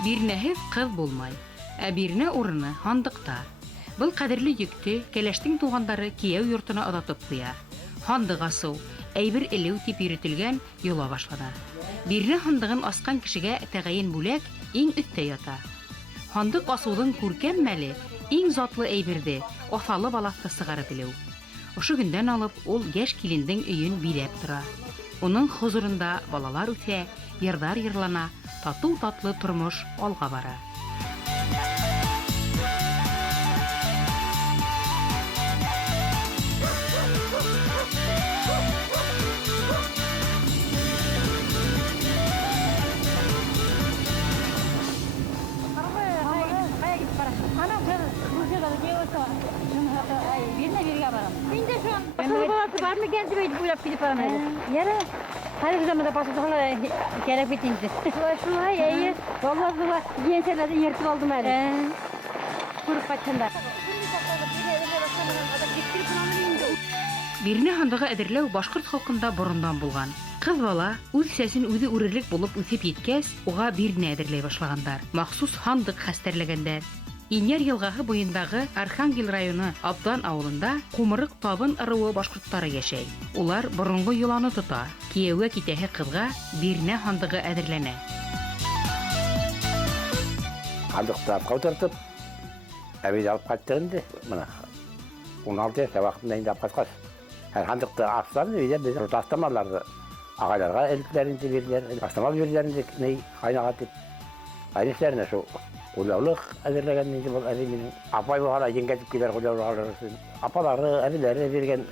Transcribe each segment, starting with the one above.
Бирнәһеҙ ҡыҙ булмай, ә бирнә урыны һандыҡта. Был ҡәҙерле йөктө кәләштең туғандары кейәү йортона оҙатып ҡуя. Һандыҡ асыу, әйбер элеү тип йөрөтөлгән йола башлана. Бирнә һандығын асҡан кешегә тәғәйен бүләк иң өҫтә ята. Һандыҡ асыуҙың күркәм мәле иң затлы әйберҙе, аҫалы балаҫты сығарып элеү. Ошо көндән алып ул йәш килендең өйөн биләп тора. Уның хозурында балалар үҫә, йырҙар йырлана, татыу-татлы тормош алға бара. Var mı geldi böyle bu yap gidip aramaya? Yere. Her zamanda basıdılar gerek bitince. Şuna iyi. Vallahi var. Yeni senede yırtıp aldım öyle. Kurup kaçınlar. Бирнә һандығы әҙерләү башҡорт халҡында борондан булған. Ҡыҙ бала үҙ сәсен үҙе үрерлек булып үҫеп еткәс, уға бирнә әҙерләй башлағандар. Махсус һандыҡ хәстәрләгәндәр. Инйәр йылғаһы буйындағы Архангел районы Абдан ауылында Ҡумырыҡ табын ырыуы башҡорттары йәшәй. Улар боронғо йоланы тота. Кейәүгә китәһе ҡыҙға бирнә һандығы әҙерләнә. Һандыҡты апҡа ултыртып, әбейҙе алып ҡайттыҡ инде. Бына 16 йәшә ваҡытында инде апҡасҡас. Һандыҡты астан өйҙә беҙ астамаларҙы ағайларға электәренде бирҙеләр, астамал бирҙеләр ҡайнаға тип. Ҡайнешләренә шул ҡулъяулыҡ әҙерләгән инде был әбей минең. Апай булһа ла еңгәтеп килер ҡулъяулыҡ алыр өсөн. Апалары, әбиләре биргән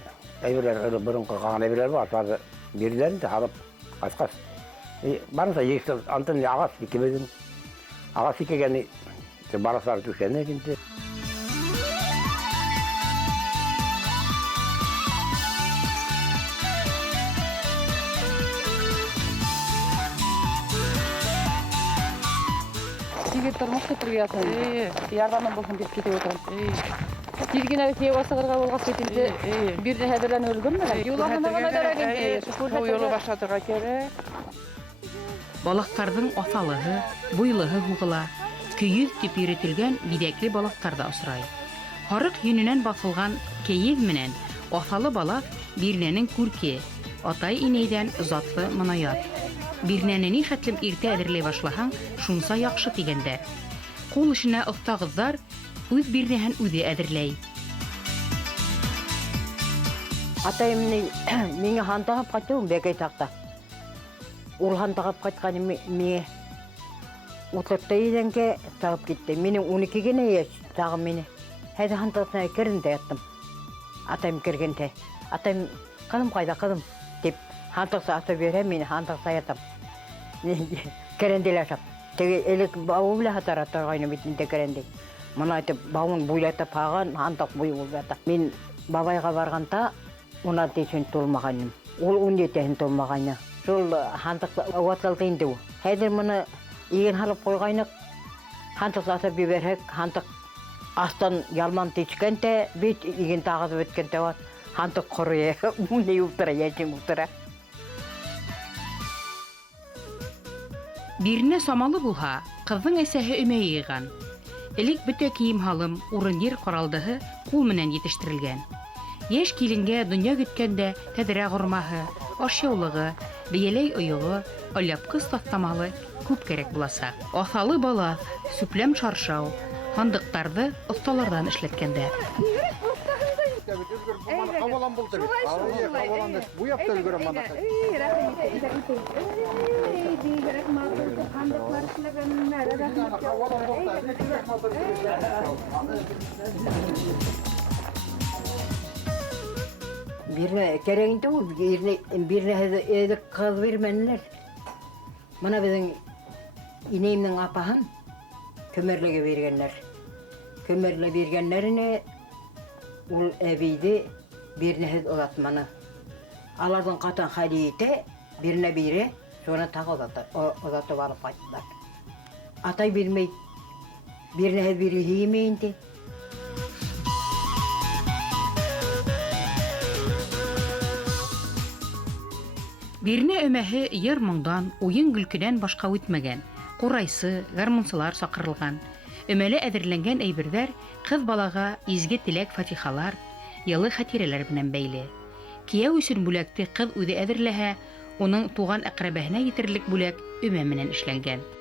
әйберләр, боронғо ҡалған әйберләр бар, шуларҙы бирҙеләр инде һалып ҡайтҡас. Барынса егештәр антын ағас икебеҙҙең ағас икегән барыстар түшәнек инде. Тормош көтөргәсен. Ярдәмем булһын дип китеп отырам. Тиргенә тиеп асыгырга булгас битенде. Бирне хәбәрлән өлгөрмө? Юлларына да юлы башатырга кирәк. Балыҡтарҙың аҫалыһы, буйлыһы һуғыла. Көйөҙ тип йөрөтөлгән биҙәкле балыҡтар да осрай. Һарыҡ йөнөнән баҫылған кейеҙ менән аҫалы балаҫ бирнәнең күрке, атай-инәйҙән затлы мынаят. Бирнәне ни хәтлем иртә әҙерләй башлаһаң, шунса яҡшы тигәндәр. Ҡул эшенә оҫта ҡыҙҙар үҙ бирнәһен үҙе әҙерләй. Атайым миңә һандығып ҡайтыуым бәкәй таҡта. Ул һандығып ҡайтҡаны миңә 34 иҙәнгә сағып китте. Минең 12 генә йәш сағым мине. Һәҙә һандығына керендә яттым. Атайым кергәндә. Атайым ҡыҙым ҡайҙа ҡыҙым тип һандыҡса атып бирһә, мин һандыҡса ятам. Кәрәнделә ашап. Теге элек бауы белә һатара торғайны бит инде кәрәнде. Мына айтып, бауын буйлатып һаған, һандыҡ буй булып ята. Мин бабайға барғанда 16 йәшен тулмағайным. Ул 17 йәшен тулмағайны. Шул һандыҡ ватылды инде ул. Хәҙер мыны иген һалып ҡуйғайныҡ, һандыҡса атып бибәрһәк, һандыҡ астан ялман тишкәнтә, бит иген тағыҙып бөткәнтә бар. Һандыҡ ҡорое, не ултыра, йәшен ултыра. Бирнә самалы булһа, ҡыҙҙың әсәһе өмә йыйған. Элек бөтә кейем-һалым, урын-ер ҡоралдыһы ҡул менән етештерелгән. Йәш киленгә донъя көткәндә тәҙрә ғормаһы, ашъяулығы, бейәләй ойоғо, оляпҡыс таҫтамалы күп кәрәк буласаҡ. Аҫалы балаҫ, сүпләм шаршау, һандыҡтарҙы оҫталарҙан эшләткәндәр. Havalan buldu. Havalan bu yaptı ülgürüm bana. Birine kereğinde ol, birine edip kız vermenler. Bana bizim ineğimden apahın kömürlüğe vergenler. Kömürlüğe vergenlerine ул әбейді бернәһеҙ оҙатманы. Аларҙың ҡатын хәлиете бернә бире, шуны тағы оҙатып алып ҡайттылар. Атай бирмәй, бернәһеҙ бире һөймәй инде. Бирне өмәһе йыр-моңдан, уйын-гөлкедән башка үтмәгән. Курайсы, гармунчылар сакырылган. Өмәле әҙерләнгән әйберҙәр ҡыҙ балаға изге теләк фатихалар, йылы хәтирәләр менән бәйле. Кейәү өсөн бүләкте ҡыҙ үҙе әҙерләһә, уның туған әҡрәбәһенә етерлек бүләк өмә менән эшләнгән.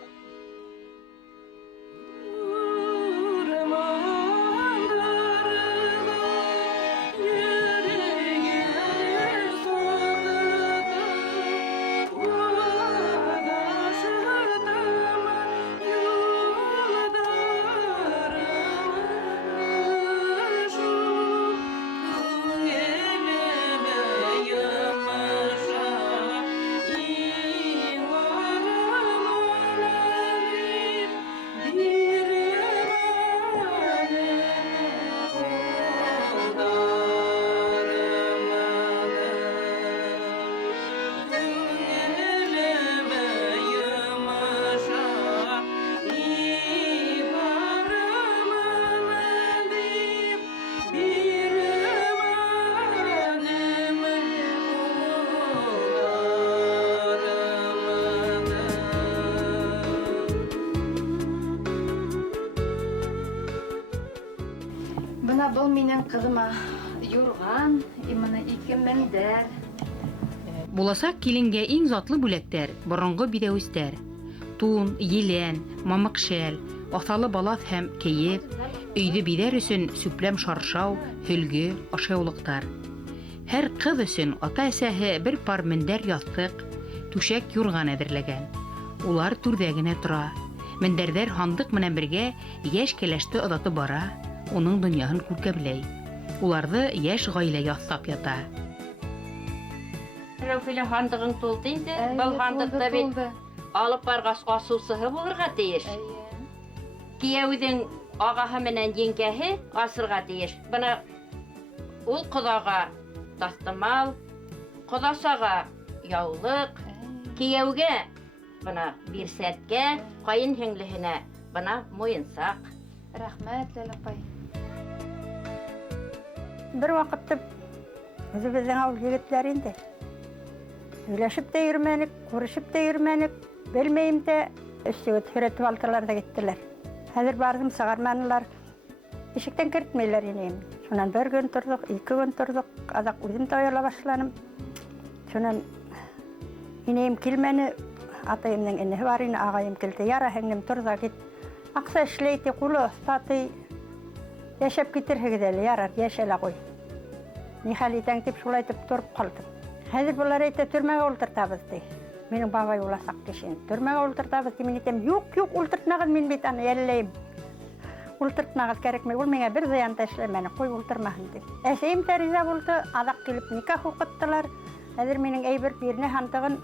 Бына был минең кызыма юрган, именно 2 мендәр. Буласак киленгә иң затлы бүләктәр боронғо биҙәүестәр. Тун, елән, мамыҡ шәл, аҫалы балаҫ һәм кейеҙ, өйҙө биҙәр өсөн сүпләм шаршау, һөлгө, ашъяулыҡтар. Һәр ҡыҙ өсөн ата-әсәһе бер пар мендәр яҫтыҡ, түшәк юрған әҙерләгән. Улар түрҙә генә тора. Мендәрҙәр һандыҡ менән бергә йәш кәләште оҙатып бара, уның донъяһын күркәмләй. Уларҙы йәш ғаилә яҫтап ята. Рәүфилә һандығың тулды инде. Был һандыҡта бит алып барғас асыусыһы булырға тейеш. Кейәүҙең ағаһы менән еңгәһе асырға тейеш. Бына ул ҡоҙаға таҫтымал, ҡоҙасаға яулыҡ, кейәүгә бына бирсәткә, ҡайын һеңлеһенә бына муйынсаҡ. Рәхмәт, Ләләпай. Бер ваҡытта үҙебеҙҙең ауыл егеттәре инде. Һөйләшеп тә йөрмәнек, күрешеп тә йөрмәнек, белмәйем дә, өстөгөт һөйрәтеп алдылар да киттеләр. Хәҙер бардым, сығарманылар. Ишектән кертмәйләр инем. Шунан бер көн торҙоҡ, 2 көн торҙоҡ, аҙаҡ үҙем дә ояла башланым. Шунан инәйем килмәне, атайымдың инеһе бар ине, ағайым килде. Яра, һеңлем, тор ҙа кит. Аҡса эшләйте, ҡулы оҫтаты, йәшәп китерһегеҙ әле, ярар, йәшәлә ҡуй. Ни хәл итәң тип шулайтып тороп ҡалдым. Хәҙер былар әйтә, төрмәгә ултыртабыҙ ди. Минең бабай уласаҡ кешен. Төрмәгә ултыртабыҙ ди, мин әйтәм, юҡ, ултыртмағыҙ, мин бит аны йәлләйем. Ултыртмағыҙ кәрәкмәй, ул миңә бер зыян да эшләмәне, ҡуй ултырмаһын ди. Әсәйем дә риза булды, аҙаҡ килеп никах уҡыттылар. Хәҙер минең әйбер бирне һандығын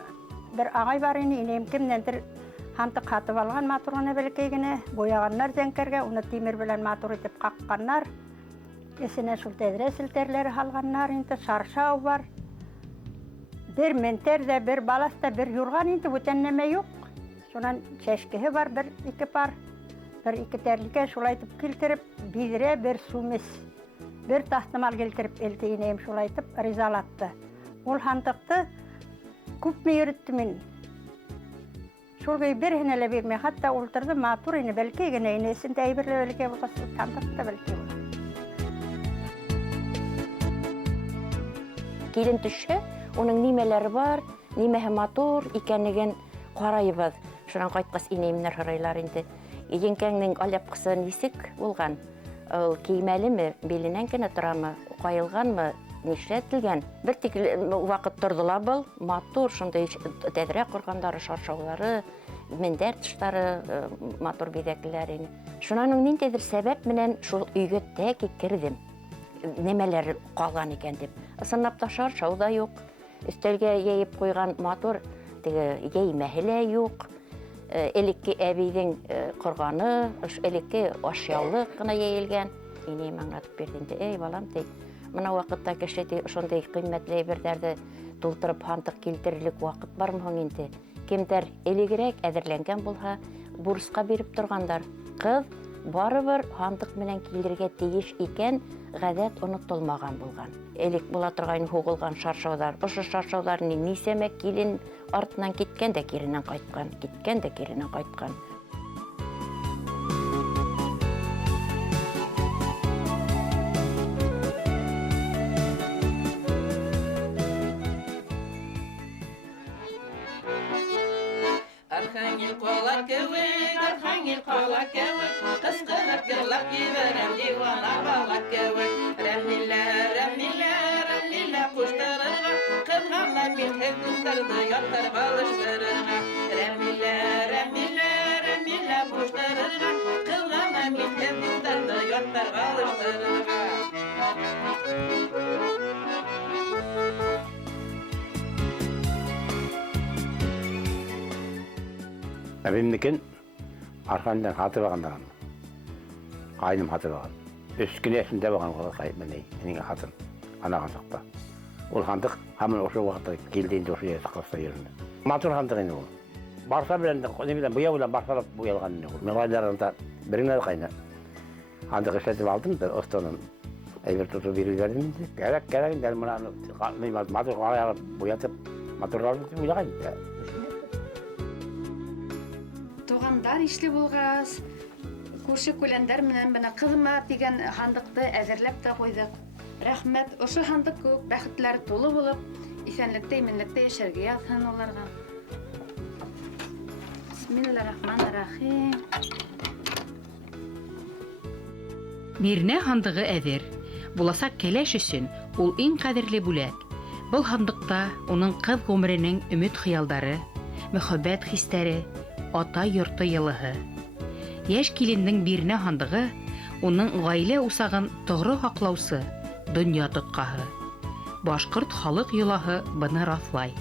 бер ағай бар ине, инәйем кемдәндер һандыҡ һатып алған, матур гына бәләкәй генә, буяғаннар зәңкәргә, уны тимер белән матур итеп ҡаҡҡаннар. Эсенә шул тәҙрә селтәрләре һалғаннар инде, шаршау бар. Бер мендәр дә, бер балаҫ та, бер юрған инде, бүтән нәмә юҡ. Шунан шәшкеһе бар, 1-2 пар, 1-2 тәрликә шулайтып килтереп, биҙрә, бер сүмес, бер таҫтымал килтереп элде, инәйем шулайтып ризалатты. Ул һандыҡты күпме йөрөттө мин. Шул көй береһенә лә бирмәй, хатта ултырҙы, матур ине, бәлки генә ине, эсендә әйберле бәлки булғас, һандыҡ та бәлки була. Килен төшһә, уның нимәләре бар, нимәһе матур икәнлеген ҡарайбыҙ. Шунан ҡайтҡас инәйемнәр һорайлар инде. Еңкәңнең аляпҡысы нисек булған? Ул кеймәлеме, биленән генә торамы, ҡайылғанмы, нишләтелгән? Бер тиклем ваҡыт торҙо ла был, матур, шундай тәҙрә ҡорғандары, шаршаулары, мендәр тыштары, матур биҙәклеләр ине. Шунан ниндәйҙер сәбәп менән шул өйгә тәки керҙем. Нәмәләр ҡалған икән дип. Ысынлап та шаршау да юҡ. Өҫтәлгә йәйеп ҡуйған матур йәймәһе лә юҡ. Элекке әбейҙең ҡорғаны, элекке ашъяулыҡ ҡына йәйелгән. Инәйем аңлатып бирҙе инде, эй балам, мына ваҡытта кеше ошондай ҡиммәтле әйберҙәрҙе тултырып һандыҡ килтерерлек ваҡыт бармы һуң инде? Кемдәр элегерәк әҙерләнгән булһа, бурысҡа биреп торғандар. Ҡыҙ барыбер һандык менән килергә тиеш икән, гадәт онытылмаган булган. Элек була торган һугылган шаршаулар, ошо шаршаулар нисәмә килен артынан киткән дә киренән кайткан, киткән дә киренән кайткан. Архангел кола кевек, кыскырып йырлап ебәрәм дивана бала кевек. Рәмилә куштырырга, кызганна мин һәр дусларны яттырып алыштырырга. Рәмилә куштырырга, кызганна мин һәр дусларны яттырып алыштырырга. Әбемнекен арқандан хатыр бағандан. Қайным хатыр баған. Үскіне есінде баған менің хатыр. Анаған сақта. Ол хандық хамын осы уақытта келдейінде осы есі қылыста ерінді. Матур хандық ені ол. Барса білен, бұя білен барсалап бұялған ені ол. Мелайларында біріңнен қайны. Хандық ішетіп алдым, бір останын әйбір тұту беріп бердім. Керек, дәл мұнаны матур аяғы бұятып, матурларды бұйлағайды. Туғандар ишле булгас, күрше күләндәр менән бына кызыма дигән хандыкты әзерләп тә куйдык. Рәхмәт, ошо хандык күп бәхетләр тулы булып, исәнлектә, именлектә яшәргә язсын уларга. Бисмиллаһир-рахманир-рахим. Мирнә һандыгы әҙер. Буласак кәләш өсөн ул иң ҡәҙерле бүләк. Был һандыҡта уның ҡыҙ ғүмеренең өмөт хыялдары, мөхәббәт хистәре, ата йорто йылыһы. Йәш килендең Мирнә һандығы уның ғаилә усағын тоғро һаҡлаусы, донъя тотҡаһы. Башҡорт халыҡ йолаһы быны раҫлай.